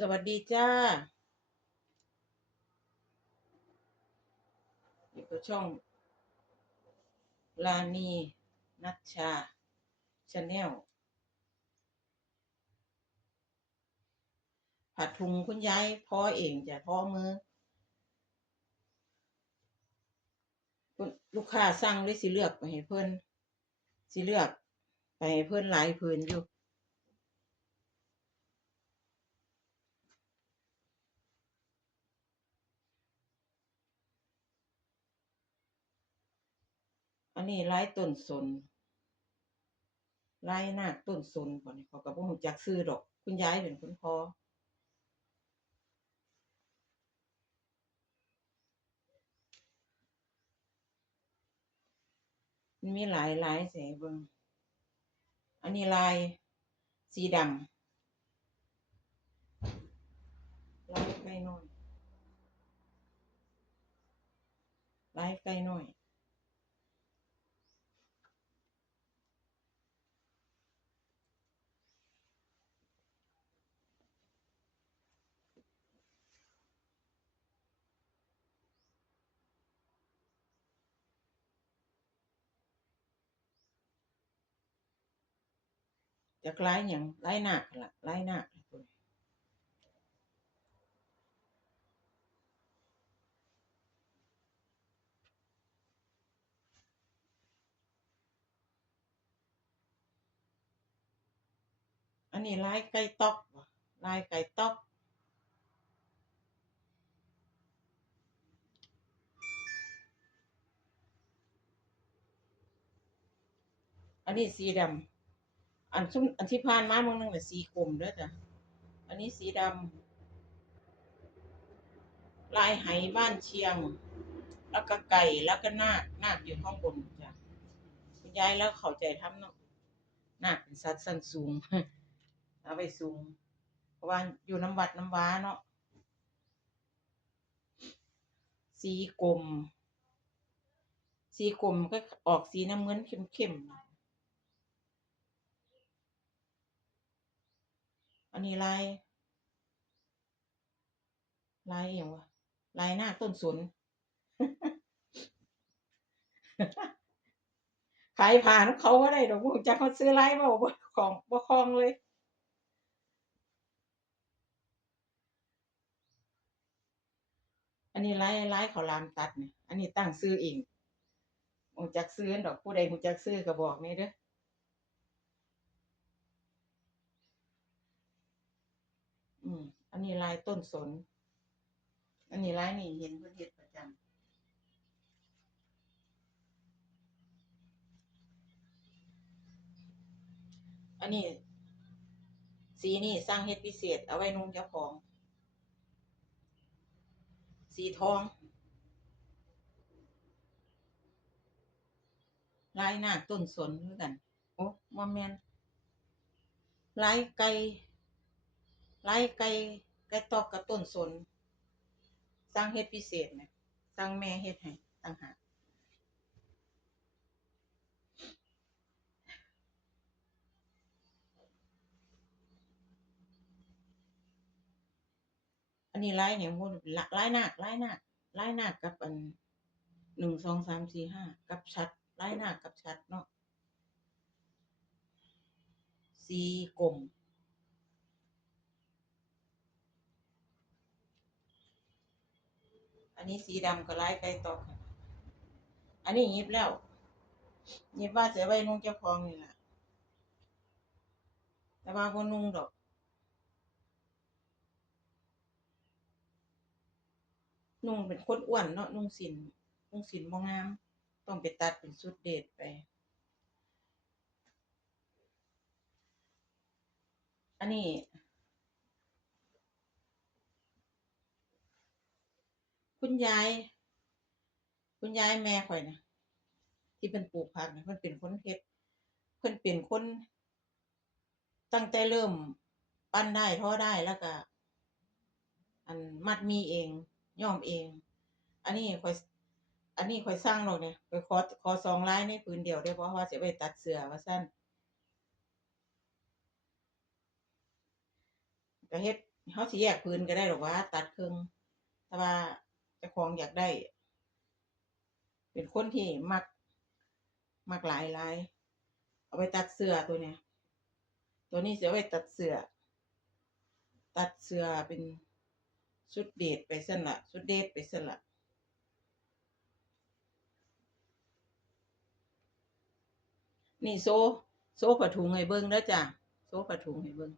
สวัสดีจ้าอยู่กับช่องลานีนัชชาชาแนลผัดถุงคุณยายพอเองจะพอมือคุณลูกค้าสั่งเลยสิเลือกไปให้เพิ่นสิเลือกไปให้เพิ่นหลายผืนอยู่อันนี้ลายต้นสนลายนาคต้นสนบ่นี่เขาก็บ่ฮู้จักชื่อดอกคุณยายเป็นคนพอมันมีหลายลายสิให้เบิ่งอันนี้ลายสีดำลายไก่น้อยลายไก่น้อยจักลายหยังลายนาคล่ะลายนาคอันนี้ลายไก่ต๊อกบ่ลายไก่ต๊อก อันนี้สีดำอันที่ผ่านมาเมื่อนึงน่ะสีกรมเด้อจ้ะอันนี้สีดำลายไหบ้านเชียงแล้วก็ไก่แล้วก็นาคอยู่ข้างบนจ้ะคุณยายแล้วเข้าใจทำเนาะนาคเป็นสัตว์สั้นสูงเอาไปสูงเพราะว่าอยู่น้ำวัดน้ำว้าเนาะสีกรมสีกรมก็ออกสีน้ำเงินเข้มๆอันนี้ลายอหย่างวะลายนาคต้นสนขายผ่านเขาก็ได้ดอกบ่รู้จักเขาซื้อลายบ่ของบ่คล่องเลย อันนี้ไล่ข้าวหลามตัดนี่อันนี้ตั้งชื่อเองบ่รู้จักชื่อดอกผู้ใดรู้จักชื่อก็บอกแหน่เด้ออืมอันนี้ลายต้นสนอันนี้ลายนี่เห็นเพิ่นเฮ็ดประจำอันนี้สีนี่สร้างเฮ็ดพิเศษเอาไว้นุ่งเจ้าของสีทองลายนาคต้นสนคือกันโอ้บ่แม่นลายไก่ลายไก่ตอกกับต้นสนสร้างเฮ็ดพิเศษน่ะสร้างแม่เฮ็ดให้ต่างหากอันนี้ลายหยังบ่ลายนาคกับอัน 1 2 3 4 5กับชัดลายหน้ากับชัดเนาะสีกลมอันนี้สีดำก็ลายไก่ตอกอันนี้หยิบแล้วหยิบว่าจะไว้นุ่งเจ้าของนี่ล่ะแต่ว่าบ่นุ่งดอกนุ่งเป็นคนอ้วนเนาะนุ่งสินบ่งามต้องไปตัดเป็นชุดเดทไปอันนี้คุณยายคุณยายแม่ข่อยน่ะที่เพิ่นปลูกผักน่ะเพิ่นเป็นคนเฮ็ดเพิ่นเป็นคนตั้งแต่เริ่มปั้นได้ทอได้แล้วก็อันมัดหมี่เองย้อมเองอันนี้ข่อยอันนี้ข่อยสั่งดอกเนี่ยข่อยขอ2ลายในผืนเดียวได้บ่เพราะว่าสิเอาไว้ตัดเสื้อว่าซั่นก็เฮ็ด เขาสิแยกพื้นก็ได้หรอกว่าตัดครึ่งแต่ว่าเจ้าของอยากได้ เป็นคนที่มักหลายเอาไปตัดเสื้อตัวเนี้ยตัวนี้สิเอาไว้ตัดเสื้อเป็นชุดเดทไปซั่นล่ะชุดเดทไปซั่นล่ะนี่โซ่ผ้าถุงให้เบิ่งเด้อจ้ะโซ่ผ้าถุงให้เบิ่ง